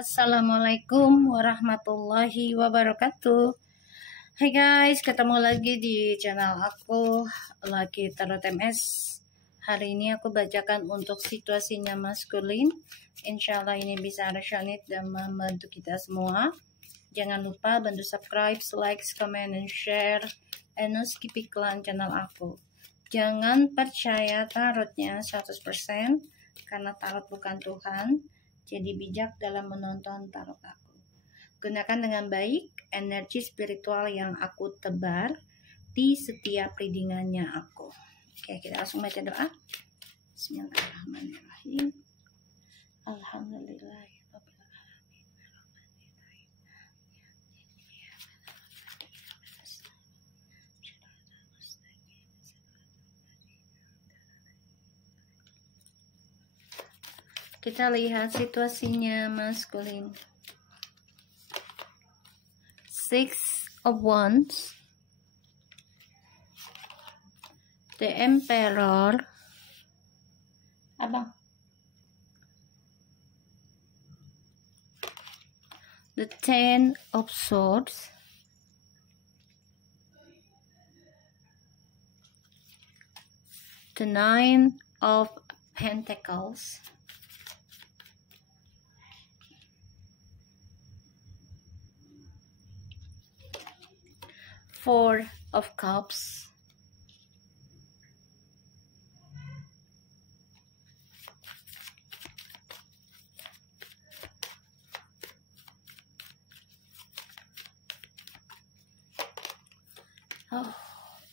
Assalamualaikum warahmatullahi wabarakatuh. Hai guys, ketemu lagi di channel aku, Lucky Tarot MS. Hari ini aku bacakan untuk situasinya maskulin. Insya Allah ini bisa resonate dan membantu kita semua. Jangan lupa bantu subscribe, like, comment, and share. And no skip iklan channel aku. Jangan percaya tarotnya 100% karena tarot bukan Tuhan. Jadi bijak dalam menonton tarot aku. Gunakan dengan baik energi spiritual yang aku tebar di setiap readingannya aku. Oke, kita langsung baca doa. Bismillahirrahmanirrahim. Alhamdulillah. Kita lihat situasinya maskulin. Six of Wands, the Emperor, abang, the Ten of Swords, the Nine of Pentacles, Four of Cups,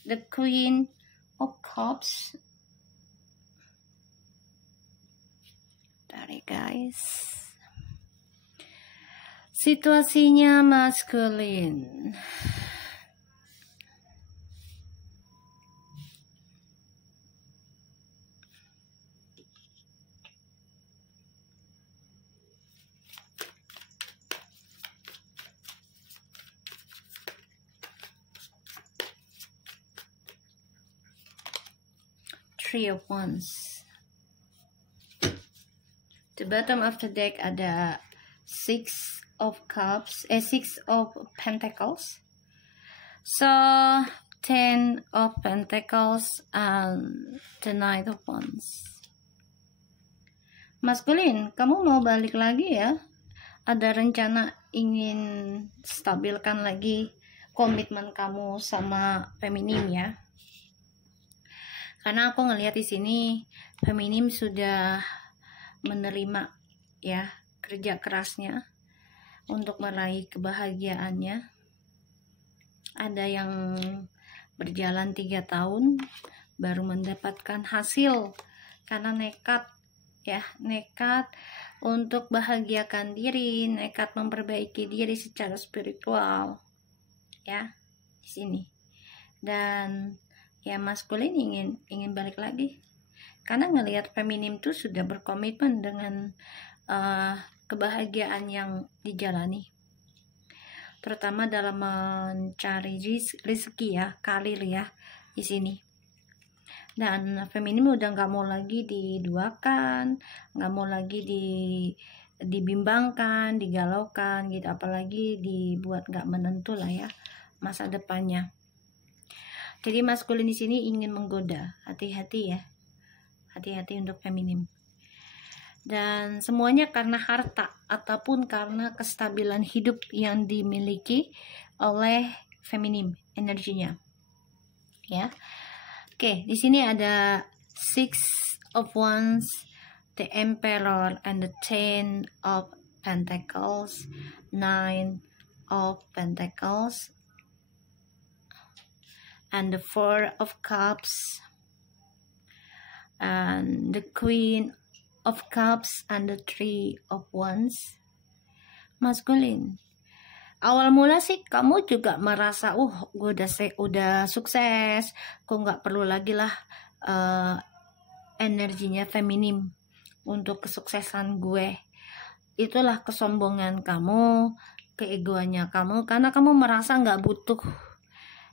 the Queen of Cups. Dari guys, situasinya maskulin. Three of Wands. The bottom of the deck ada Six of Cups, Six of Pentacles. So, Ten of Pentacles and the Knight of Wands. Maskulin, kamu mau balik lagi ya? Ada rencana ingin stabilkan lagi komitmen kamu sama feminim ya? Karena aku ngelihat di sini feminim sudah menerima ya kerja kerasnya untuk meraih kebahagiaannya. Ada yang berjalan 3 tahun baru mendapatkan hasil karena nekat ya, nekat untuk bahagiakan diri, nekat memperbaiki diri secara spiritual ya di sini. Dan ya maskulin ingin balik lagi karena ngelihat feminim tuh sudah berkomitmen dengan kebahagiaan yang dijalani, terutama dalam mencari rezeki ya, karir ya di sini. Dan feminim udah nggak mau lagi diduakan, nggak mau lagi dibimbangkan, digalaukan gitu, apalagi dibuat nggak menentu lah ya masa depannya. Jadi maskulin di sini ingin menggoda, hati-hati ya, hati-hati untuk feminim. Dan semuanya karena harta ataupun karena kestabilan hidup yang dimiliki oleh feminim energinya, ya. Oke, di sini ada Six of Wands, the Emperor, and the Ten of Pentacles, Nine of Pentacles, and the Four of Cups, and the Queen of Cups, and the Three of Wands. Maskulin, awal mula sih kamu juga merasa gue udah sukses, kok nggak perlu lagi lah energinya feminim untuk kesuksesan gue. Itulah kesombongan kamu, keegoannya kamu, karena kamu merasa nggak butuh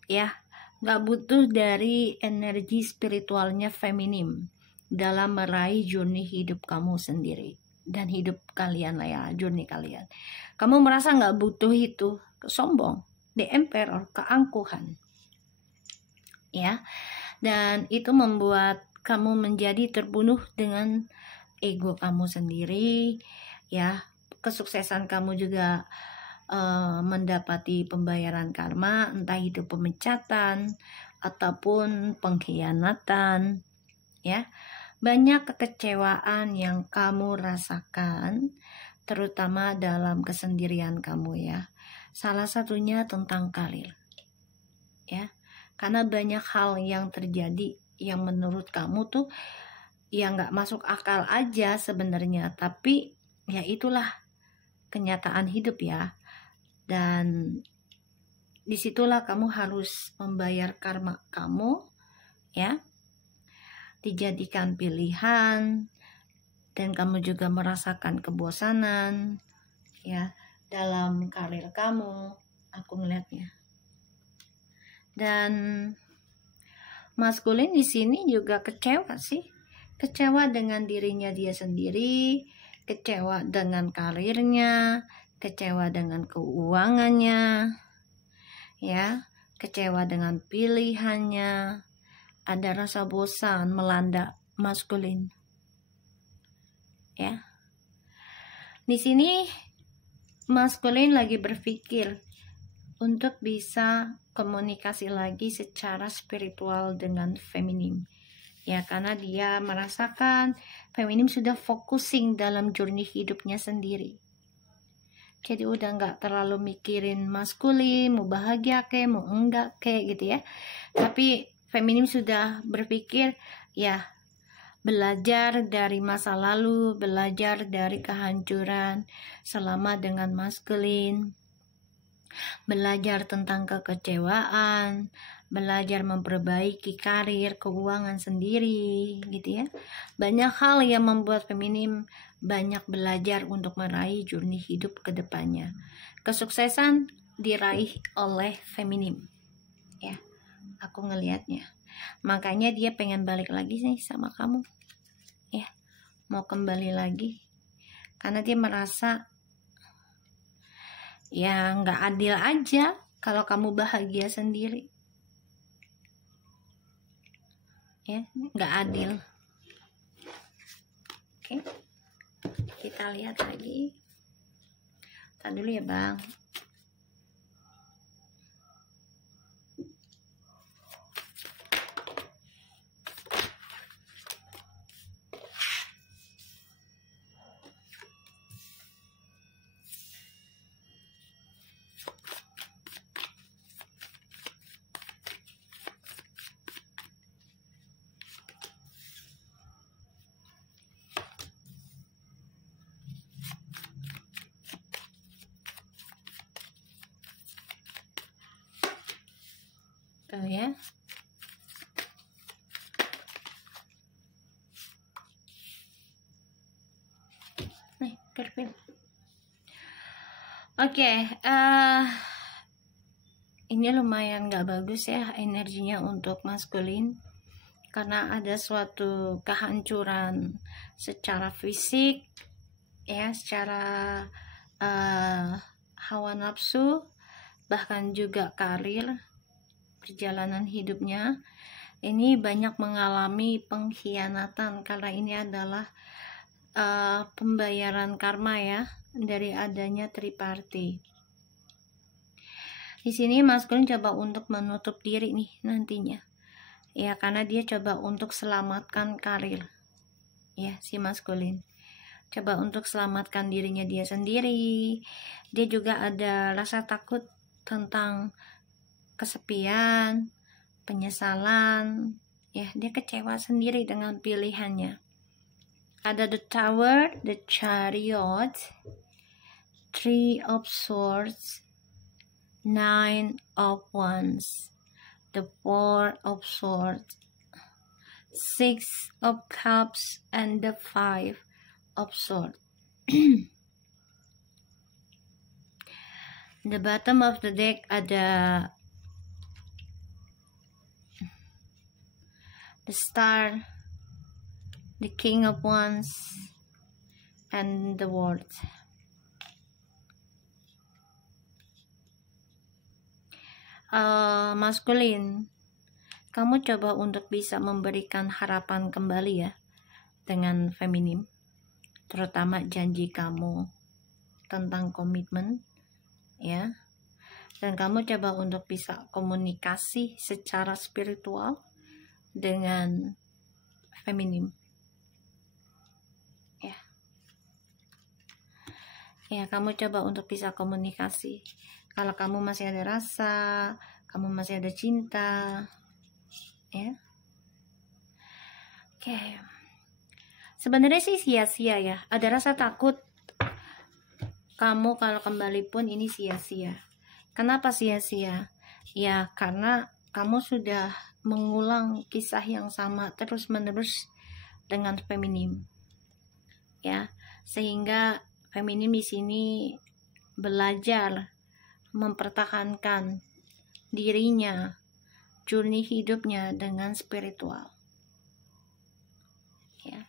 ya, nggak butuh dari energi spiritualnya feminim dalam meraih journey hidup kamu sendiri. dan hidup kalian lah ya, journey kalian. Kamu merasa nggak butuh itu, sombong, the emperor, keangkuhan, ya. Dan itu membuat kamu menjadi terbunuh dengan ego kamu sendiri, ya. Kesuksesan kamu juga mendapati pembayaran karma, entah itu pemecatan ataupun pengkhianatan, ya. Banyak kekecewaan yang kamu rasakan, terutama dalam kesendirian kamu ya. Salah satunya tentang karir, ya. Karena banyak hal yang terjadi yang menurut kamu tuh ya nggak masuk akal aja sebenarnya, tapi ya itulah kenyataan hidup ya. Dan disitulah kamu harus membayar karma kamu, ya. Dijadikan pilihan, dan kamu juga merasakan kebosanan ya dalam karir kamu, aku melihatnya. Dan maskulin di sini juga kecewa sih, kecewa dengan dirinya dia sendiri, kecewa dengan karirnya, kecewa dengan keuangannya, ya, kecewa dengan pilihannya. Ada rasa bosan melanda maskulin, ya. Di sini maskulin lagi berpikir untuk bisa komunikasi lagi secara spiritual dengan feminim, ya, karena dia merasakan feminim sudah focusing dalam journey hidupnya sendiri. Jadi udah nggak terlalu mikirin maskulin, mau bahagia kayak, mau enggak kayak gitu ya. Tapi feminim sudah berpikir ya, belajar dari masa lalu, belajar dari kehancuran selama dengan maskulin, belajar tentang kekecewaan, belajar memperbaiki karir, keuangan sendiri gitu ya. Banyak hal yang membuat feminim banyak belajar untuk meraih journey hidup ke depannya. Kesuksesan diraih oleh feminim, ya. Aku ngelihatnya. Makanya dia pengen balik lagi nih sama kamu, ya. Mau kembali lagi karena dia merasa ya nggak adil aja kalau kamu bahagia sendiri, ya, nggak adil. Oke, kita lihat lagi. Tahan dulu ya bang. Tuh ya. Nih, kerpil. Oke, ini lumayan gak bagus ya energinya untuk maskulin, karena ada suatu kehancuran secara fisik, ya, secara hawa nafsu, bahkan juga karir, perjalanan hidupnya. Ini banyak mengalami pengkhianatan karena ini adalah pembayaran karma ya dari adanya triparti. Di sini maskulin coba untuk menutup diri nih nantinya, ya, karena dia coba untuk selamatkan karir, ya, si maskulin coba untuk selamatkan dirinya dia sendiri. Dia juga ada rasa takut tentang kesepian, penyesalan, ya, dia kecewa sendiri dengan pilihannya. Ada the Tower, the Chariot, Three of Swords, Nine of Wands, the Four of Swords, Six of Cups, and the Five of Swords. The bottom of the deck ada the Star, the King of Wands, and the world. Maskulin, kamu coba untuk bisa memberikan harapan kembali ya dengan feminim, terutama janji kamu tentang komitmen ya, dan kamu coba untuk bisa komunikasi secara spiritual dengan feminim ya, kamu coba untuk bisa komunikasi. Kalau kamu masih ada rasa, kamu masih ada cinta ya. Oke. Sebenarnya sih sia-sia ya, ada rasa takut kamu kalau kembali pun ini sia-sia. Kenapa sia-sia? Ya karena kamu sudah mengulang kisah yang sama terus-menerus dengan feminim ya, sehingga feminim di sini belajar mempertahankan dirinya, journey hidupnya dengan spiritual ya.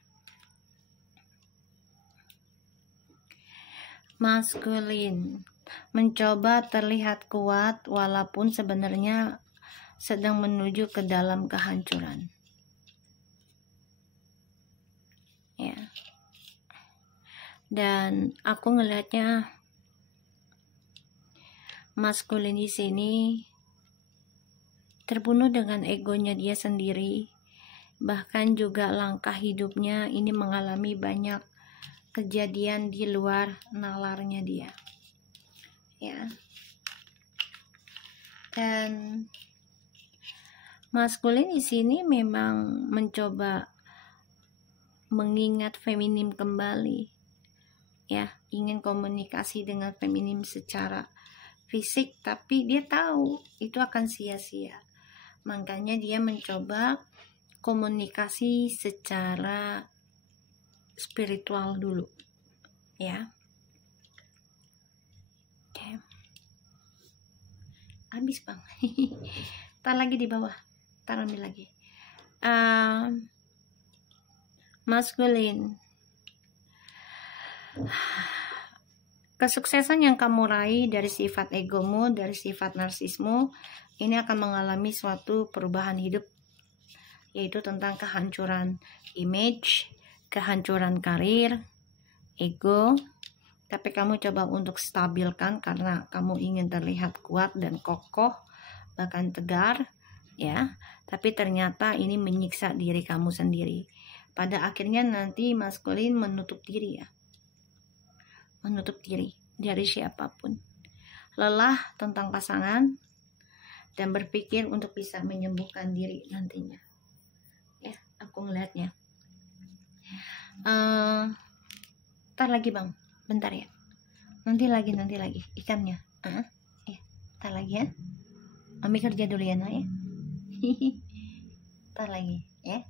Maskulin mencoba terlihat kuat walaupun sebenarnya sedang menuju ke dalam kehancuran ya. Dan aku ngelihatnya maskulin di sini terbunuh dengan egonya dia sendiri, bahkan juga langkah hidupnya ini mengalami banyak kejadian di luar nalarnya dia ya. Dan maskulin di sini memang mencoba mengingat feminim kembali ya, ingin komunikasi dengan feminim secara fisik, tapi dia tahu itu akan sia-sia, makanya dia mencoba komunikasi secara spiritual dulu ya. Oke. Habis bang. Tar lagi di bawah, tar ambil lagi. Maskulin, kesuksesan yang kamu raih dari sifat egomu, dari sifat narsismu, ini akan mengalami suatu perubahan hidup, yaitu tentang kehancuran image, kehancuran karir, ego. Tapi kamu coba untuk stabilkan karena kamu ingin terlihat kuat dan kokoh, bahkan tegar ya. Tapi ternyata ini menyiksa diri kamu sendiri. Pada akhirnya nanti maskulin menutup diri ya, menutup diri dari siapapun, lelah tentang pasangan, dan berpikir untuk bisa menyembuhkan diri nantinya ya. Aku ngeliatnya ntar lagi bang, bentar ya, nanti lagi ikannya ya, ntar lagi ya, Mami kerja dulu ya nak ya. Ntar lagi ya.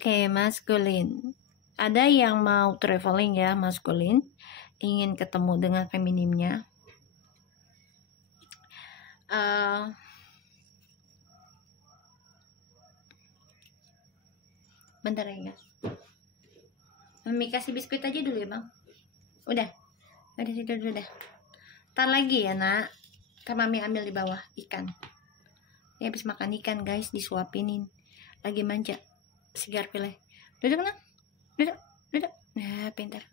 Oke, maskulin, ada yang mau traveling ya, maskulin ingin ketemu dengan feminimnya. Bentar ya guys, Mami kasih biskuit aja dulu ya bang. Udah tidur dulu dah. Ntar lagi ya nak, ntar Mami ambil di bawah ikan. Dia habis makan ikan guys, disuapinin, lagi manja si Garpile. Duduk nak, duduk. Nah pintar.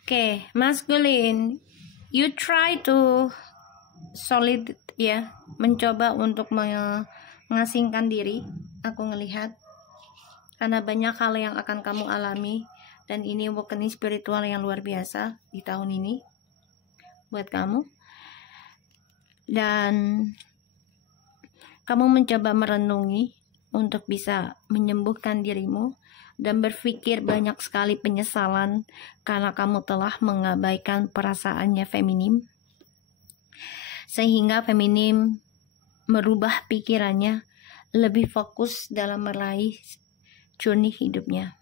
Oke, maskulin, you try to solid ya, mencoba untuk mengasingkan diri. Aku ngelihat karena banyak hal yang akan kamu alami, dan ini awakening spiritual yang luar biasa di tahun ini buat kamu. Dan kamu mencoba merenungi untuk bisa menyembuhkan dirimu dan berpikir banyak sekali penyesalan karena kamu telah mengabaikan perasaannya feminim, sehingga feminim merubah pikirannya, lebih fokus dalam meraih journey hidupnya.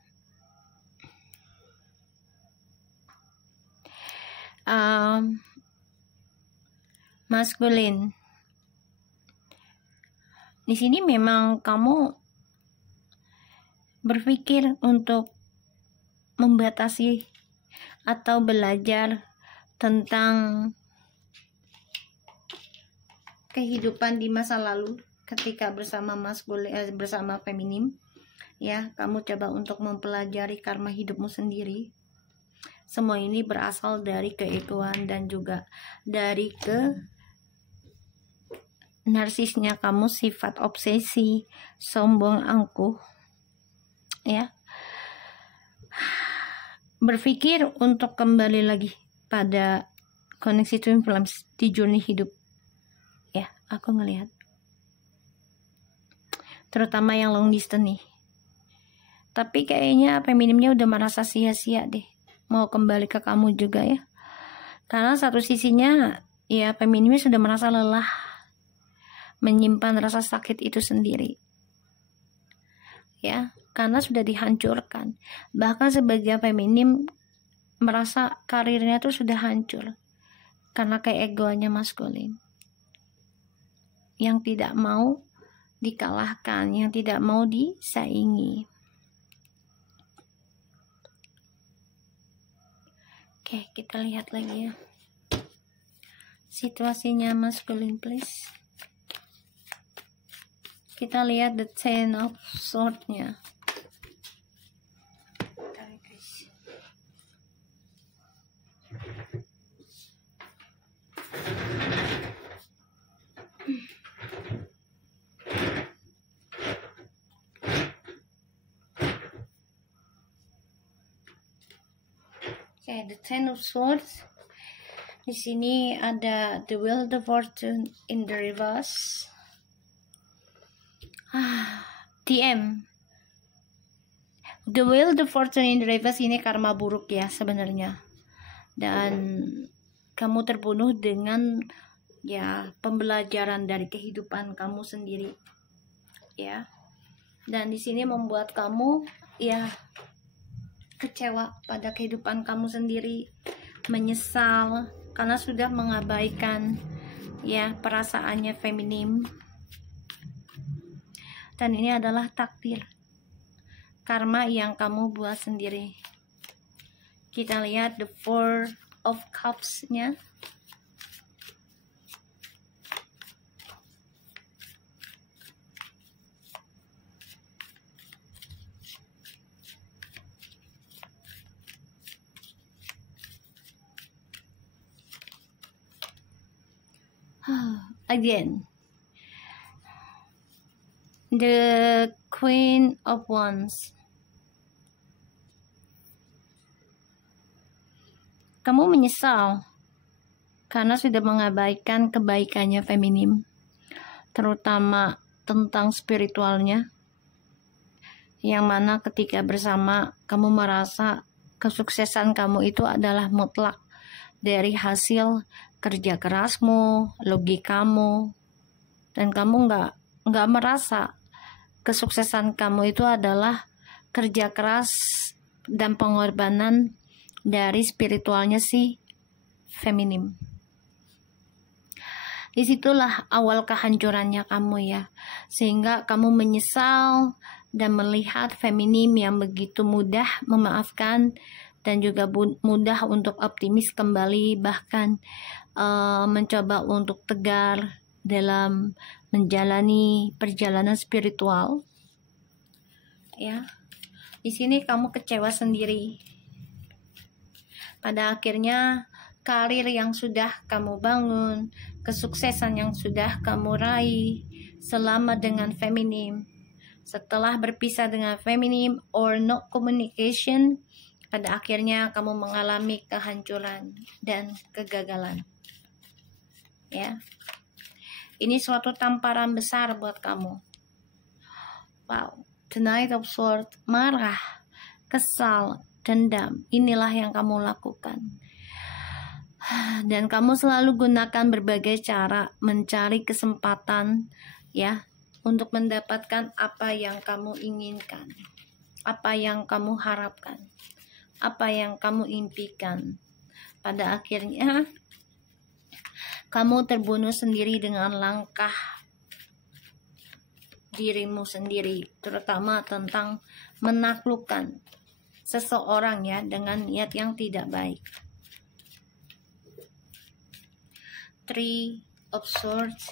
Maskulin, di sini memang kamu berpikir untuk membatasi atau belajar tentang kehidupan di masa lalu ketika bersama bersama feminim. Ya, kamu coba untuk mempelajari karma hidupmu sendiri. Semua ini berasal dari keegoan dan juga dari narsisnya kamu, sifat obsesi, sombong, angkuh. Ya. Berpikir untuk kembali lagi pada koneksi twin flames di journey hidup. Ya, aku ngelihat. Terutama yang long distance nih. Tapi kayaknya feminimnya udah merasa sia-sia deh. Mau kembali ke kamu juga ya. Karena satu sisinya ya feminimnya sudah merasa lelah menyimpan rasa sakit itu sendiri. Ya, karena sudah dihancurkan. Bahkan sebagian feminim merasa karirnya tuh sudah hancur. Karena keegoannya maskulin. Yang tidak mau dikalahkan, yang tidak mau disaingi. Oke, kita lihat lagi ya. Situasinya maskulin, please. Kita lihat the Ten of Swords-nya. Oke, the Ten of Swords. Di sini ada the Wheel of Fortune in the reverse. TM. The Wheel of Fortune in the reverse ini karma buruk ya sebenarnya. Dan kamu terbunuh dengan ya pembelajaran dari kehidupan kamu sendiri. Ya. Dan di sini membuat kamu ya kecewa pada kehidupan kamu sendiri, menyesal karena sudah mengabaikan ya perasaannya feminim. Dan ini adalah takdir karma yang kamu buat sendiri. Kita lihat the Four of Cups-nya. Again, the Queen of Wands. Kamu menyesal karena sudah mengabaikan kebaikannya feminim, terutama tentang spiritualnya, yang mana ketika bersama kamu merasa kesuksesan kamu itu adalah mutlak dari hasil kerja kerasmu, logikamu, dan kamu nggak merasa kesuksesan kamu itu adalah kerja keras dan pengorbanan dari spiritualnya si feminim. Disitulah awal kehancurannya kamu ya, sehingga kamu menyesal dan melihat feminim yang begitu mudah memaafkan dan juga mudah untuk optimis kembali, bahkan mencoba untuk tegar dalam menjalani perjalanan spiritual. Ya, di sini kamu kecewa sendiri. Pada akhirnya karir yang sudah kamu bangun, kesuksesan yang sudah kamu raih selama dengan feminim, setelah berpisah dengan feminim or no communication, pada akhirnya kamu mengalami kehancuran dan kegagalan. Ya, ini suatu tamparan besar buat kamu. Wow, the Knight of Swords, marah, kesal, dendam, inilah yang kamu lakukan. Dan kamu selalu gunakan berbagai cara mencari kesempatan ya untuk mendapatkan apa yang kamu inginkan, apa yang kamu harapkan, apa yang kamu impikan. Pada akhirnya kamu terbunuh sendiri dengan langkah dirimu sendiri, terutama tentang menaklukkan seseorang ya dengan niat yang tidak baik. Three of Swords.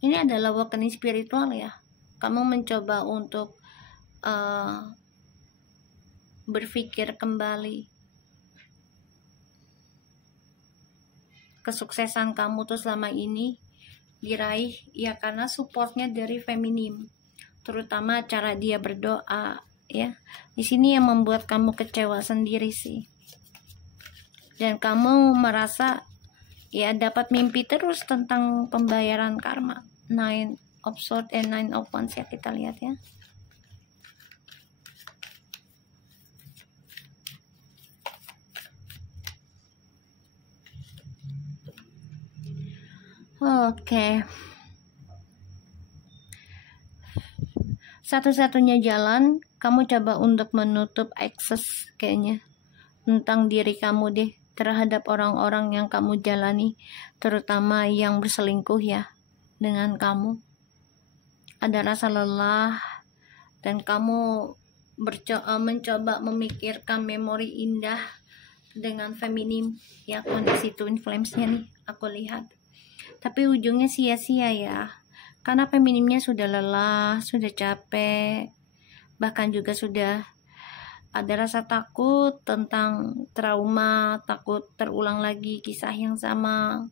Ini adalah awakening spiritual ya. Kamu mencoba untuk berpikir kembali. Kesuksesan kamu tuh selama ini diraih ya karena supportnya dari feminim, terutama cara dia berdoa ya. Di sini yang membuat kamu kecewa sendiri sih, dan kamu merasa ya dapat mimpi terus tentang pembayaran karma. Nine of Swords and Nine of Wands ya, kita lihat ya. Oke. Satu-satunya jalan kamu coba untuk menutup akses kayaknya tentang diri kamu deh terhadap orang-orang yang kamu jalani, terutama yang berselingkuh ya dengan kamu. Ada rasa lelah dan kamu mencoba memikirkan memori indah dengan feminim ya, kondisi twin flames-nya nih aku lihat. Tapi ujungnya sia-sia ya, karena feminimnya sudah lelah, sudah capek, bahkan juga sudah ada rasa takut tentang trauma, takut terulang lagi kisah yang sama.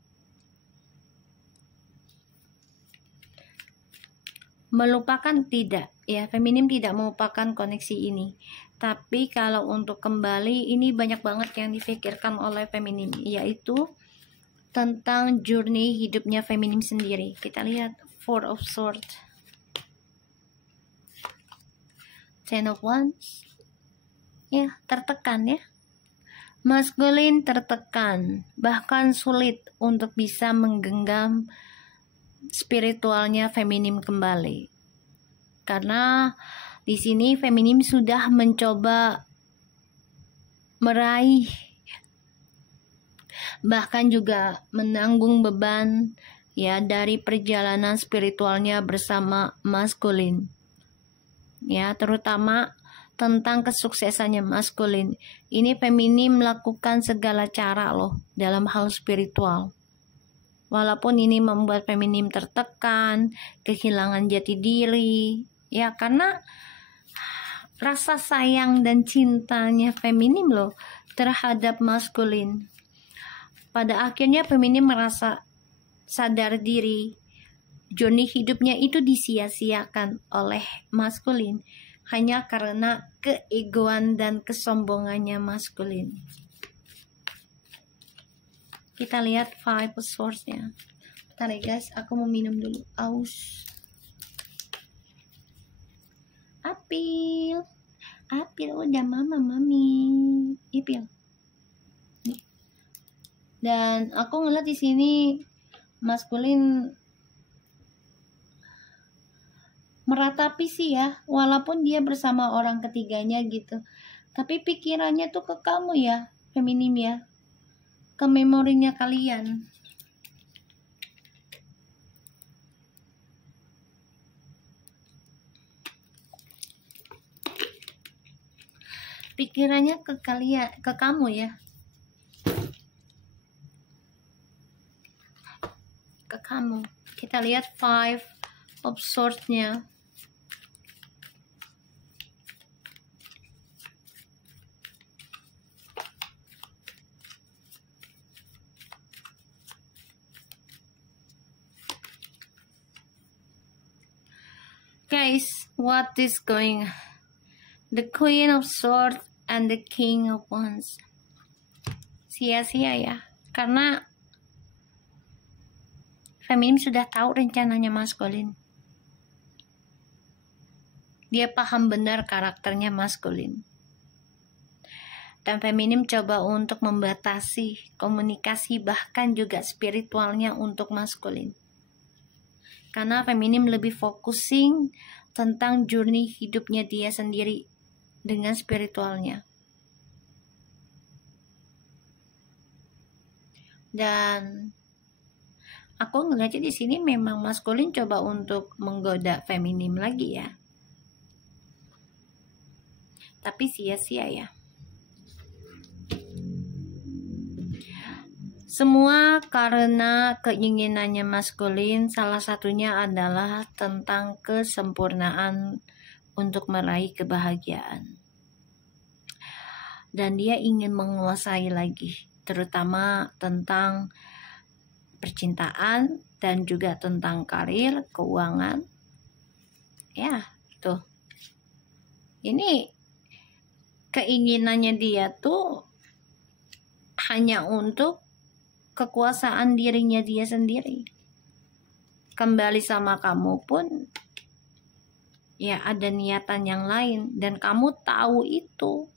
Melupakan tidak ya, feminim tidak melupakan koneksi ini. Tapi kalau untuk kembali, ini banyak banget yang difikirkan oleh feminim, yaitu tentang journey hidupnya feminim sendiri. Kita lihat Four of Swords, Ten of Wands. Ya, tertekan ya. Maskulin tertekan, bahkan sulit untuk bisa menggenggam spiritualnya feminim kembali. Karena di sini feminim sudah mencoba meraih, bahkan juga menanggung beban ya dari perjalanan spiritualnya bersama maskulin. Ya, terutama tentang kesuksesannya maskulin. Ini feminim melakukan segala cara loh dalam hal spiritual. Walaupun ini membuat feminim tertekan, kehilangan jati diri, ya karena rasa sayang dan cintanya feminim loh terhadap maskulin. Pada akhirnya feminim merasa sadar diri, journey hidupnya itu disia-siakan oleh maskulin hanya karena keegoan dan kesombongannya maskulin. Kita lihat Five of Swords-nya. Bentar ya guys, aku mau minum dulu. Aus. Apil. Apil udah mami. Ipil. Nih. Dan aku ngeliat di sini maskulin meratapi sih ya, walaupun dia bersama orang ketiganya gitu. Tapi pikirannya tuh ke kamu ya, feminim ya. Ke memorinya kalian. Pikirannya ke kalian, ke kamu ya. Ke kamu. Kita lihat Five of Swords-nya. Guys, what is going on? The Queen of Swords and the King of Wands. Sia-sia ya, karena feminim sudah tahu rencananya maskulin. Dia paham benar karakternya maskulin. Dan feminim coba untuk membatasi komunikasi bahkan juga spiritualnya untuk maskulin. Karena feminim lebih focusing tentang journey hidupnya dia sendiri dengan spiritualnya. Dan aku ngeliatnya di sini memang maskulin coba untuk menggoda feminim lagi ya. Tapi sia-sia ya. Semua karena keinginannya maskulin, salah satunya adalah tentang kesempurnaan untuk meraih kebahagiaan. Dan dia ingin menguasai lagi, terutama tentang percintaan dan juga tentang karir, keuangan. Ya, tuh. Ini keinginannya dia tuh hanya untuk kekuasaan dirinya dia sendiri. Kembali sama kamu pun ya ada niatan yang lain dan kamu tahu itu.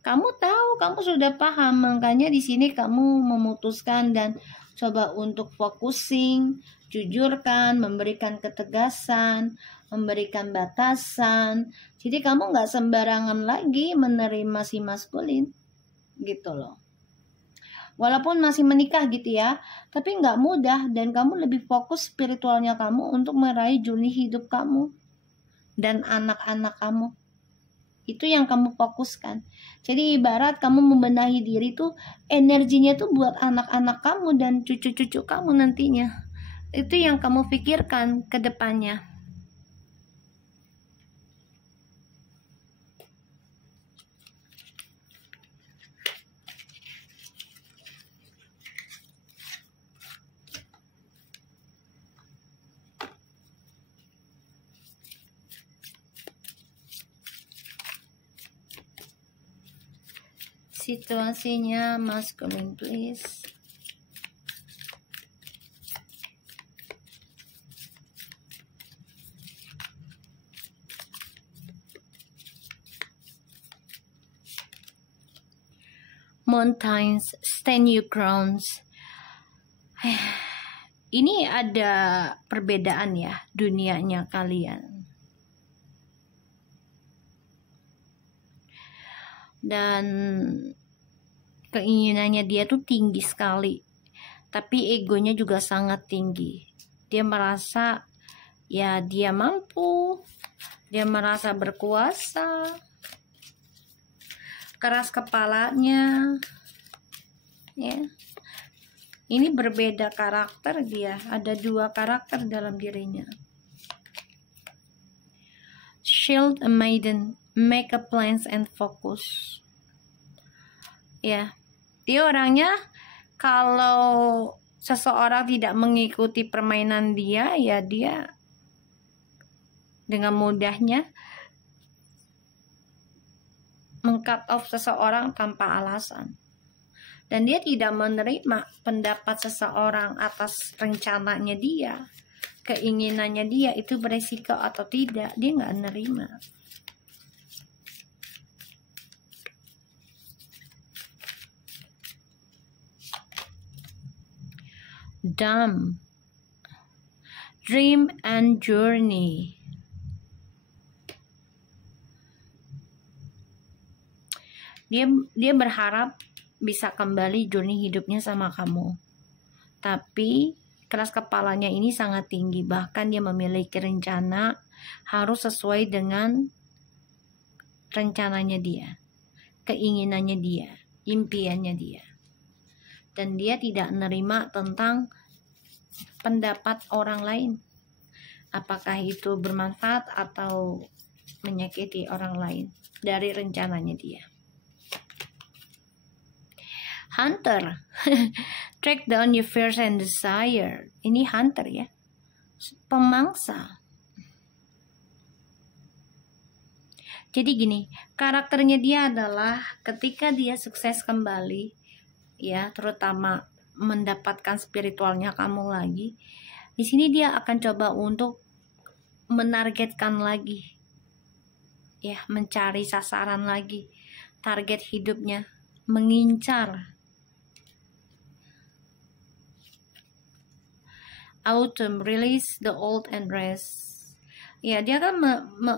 Kamu tahu, kamu sudah paham, makanya di sini kamu memutuskan dan coba untuk focusing, jujurkan, memberikan ketegasan, memberikan batasan. Jadi kamu nggak sembarangan lagi menerima si maskulin. Gitu loh. Walaupun masih menikah gitu ya, tapi nggak mudah dan kamu lebih fokus spiritualnya kamu untuk meraih journey hidup kamu dan anak-anak kamu. Itu yang kamu fokuskan. Jadi ibarat kamu membenahi diri tuh energinya tuh buat anak-anak kamu dan cucu-cucu kamu nantinya. Itu yang kamu pikirkan ke depannya. Situasinya masculine please. Mountains, stand your grounds. Ini ada perbedaan ya dunianya kalian. Dan keinginannya dia tuh tinggi sekali. Tapi egonya juga sangat tinggi. Dia merasa ya dia mampu. Dia merasa berkuasa. Keras kepalanya. Ya. Ini berbeda karakter dia. Ada 2 karakter dalam dirinya. Shield a maiden. Make a plans and focus. Ya. Dia orangnya kalau seseorang tidak mengikuti permainan dia, ya dia dengan mudahnya meng-cut off seseorang tanpa alasan. Dan dia tidak menerima pendapat seseorang atas rencananya dia, keinginannya dia itu beresiko atau tidak, dia nggak nerima. Dumb. Dream and journey. Dia berharap bisa kembali journey hidupnya sama kamu. Tapi keras kepalanya ini sangat tinggi. Bahkan dia memiliki rencana harus sesuai dengan rencananya dia, keinginannya dia, impiannya dia. Dan dia tidak menerima tentang pendapat orang lain. Apakah itu bermanfaat atau menyakiti orang lain dari rencananya dia. Hunter. Track down your fears and desire. Ini hunter ya. Pemangsa. Jadi gini, karakternya dia adalah ketika dia sukses kembali, ya, terutama mendapatkan spiritualnya kamu lagi, di sini dia akan coba untuk menargetkan lagi, ya, mencari sasaran lagi, target hidupnya, mengincar. Autumn, release the old and rest. Ya, dia kan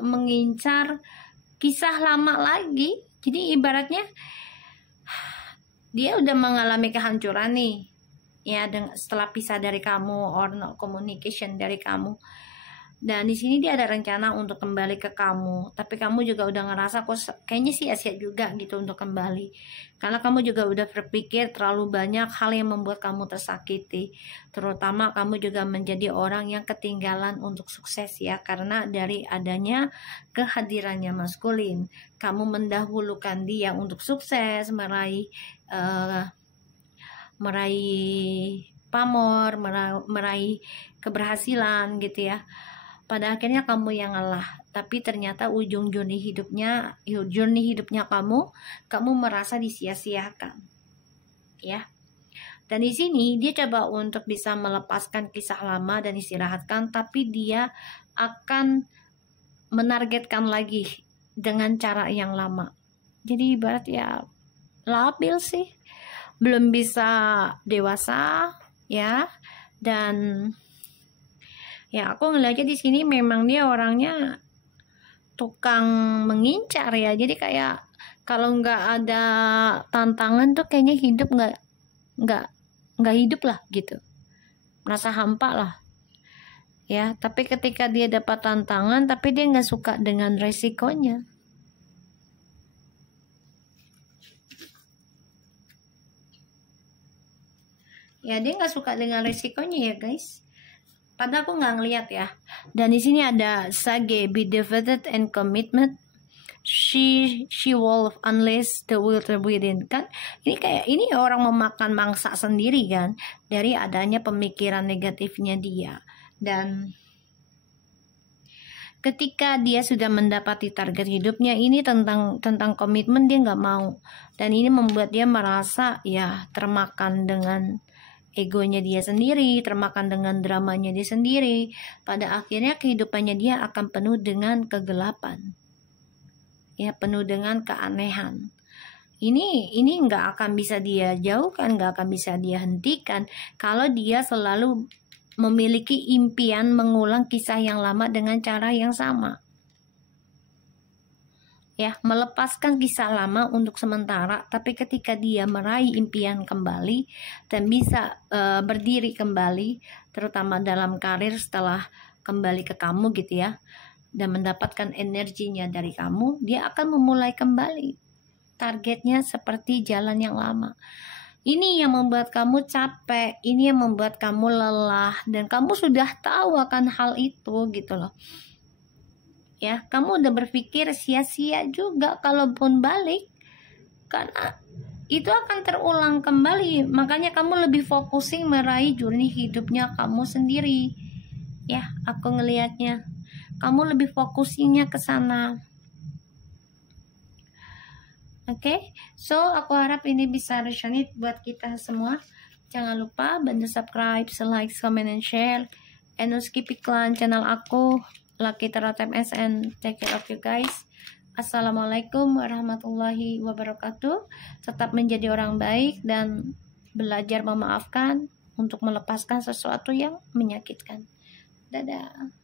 mengincar kisah lama lagi. Jadi ibaratnya dia udah mengalami kehancuran nih, ya, setelah pisah dari kamu or no communication dari kamu. Dan di sini dia ada rencana untuk kembali ke kamu, tapi kamu juga udah ngerasa kok kayaknya sih sia-sia juga gitu untuk kembali, karena kamu juga udah berpikir terlalu banyak hal yang membuat kamu tersakiti, terutama kamu juga menjadi orang yang ketinggalan untuk sukses ya, karena dari adanya kehadirannya maskulin, kamu mendahulukan dia untuk sukses, meraih pamor, meraih keberhasilan gitu ya. Pada akhirnya kamu yang ngalah, tapi ternyata ujung journey hidupnya kamu merasa disia-siakan, ya. Dan di sini dia coba untuk bisa melepaskan kisah lama dan istirahatkan, tapi dia akan menargetkan lagi dengan cara yang lama. Jadi ibarat ya labil sih, belum bisa dewasa ya, dan ya aku ngeliatnya di sini memang dia orangnya tukang mengincar ya. Jadi kayak kalau nggak ada tantangan tuh kayaknya hidup nggak hidup lah gitu. Merasa hampa lah. Ya, tapi ketika dia dapat tantangan tapi dia nggak suka dengan resikonya. Ya, dia nggak suka dengan resikonya ya guys. Padahal aku nggak ngeliat ya. Dan di sini ada Sage, be devoted and commitment. She will unleash the will within. Kan ini orang memakan mangsa sendiri kan, dari adanya pemikiran negatifnya dia. Dan ketika dia sudah mendapati target hidupnya ini tentang komitmen, dia nggak mau, dan ini membuat dia merasa ya termakan dengan egonya dia sendiri, termakan dengan dramanya dia sendiri. Pada akhirnya kehidupannya dia akan penuh dengan kegelapan, ya, penuh dengan keanehan. Ini nggak akan bisa dia jauhkan, nggak akan bisa dia hentikan kalau dia selalu memiliki impian mengulang kisah yang lama dengan cara yang sama. Ya, melepaskan kisah lama untuk sementara, tapi ketika dia meraih impian kembali dan bisa berdiri kembali, terutama dalam karir setelah kembali ke kamu gitu ya, dan mendapatkan energinya dari kamu, dia akan memulai kembali targetnya seperti jalan yang lama. Ini yang membuat kamu capek, ini yang membuat kamu lelah, dan kamu sudah tahu akan hal itu gitu loh. Ya, kamu udah berpikir sia-sia juga kalaupun balik, karena itu akan terulang kembali. Makanya kamu lebih fokusin meraih journey hidupnya kamu sendiri. Ya, aku ngelihatnya kamu lebih fokusinnya ke sana. Oke, so aku harap ini bisa resonate buat kita semua. Jangan lupa bantu subscribe, like, comment, and share. And don't skip iklan channel aku, Lucky Tarot MS, and take care of you guys. Assalamualaikum warahmatullahi wabarakatuh. Tetap menjadi orang baik dan belajar memaafkan untuk melepaskan sesuatu yang menyakitkan. Dadah.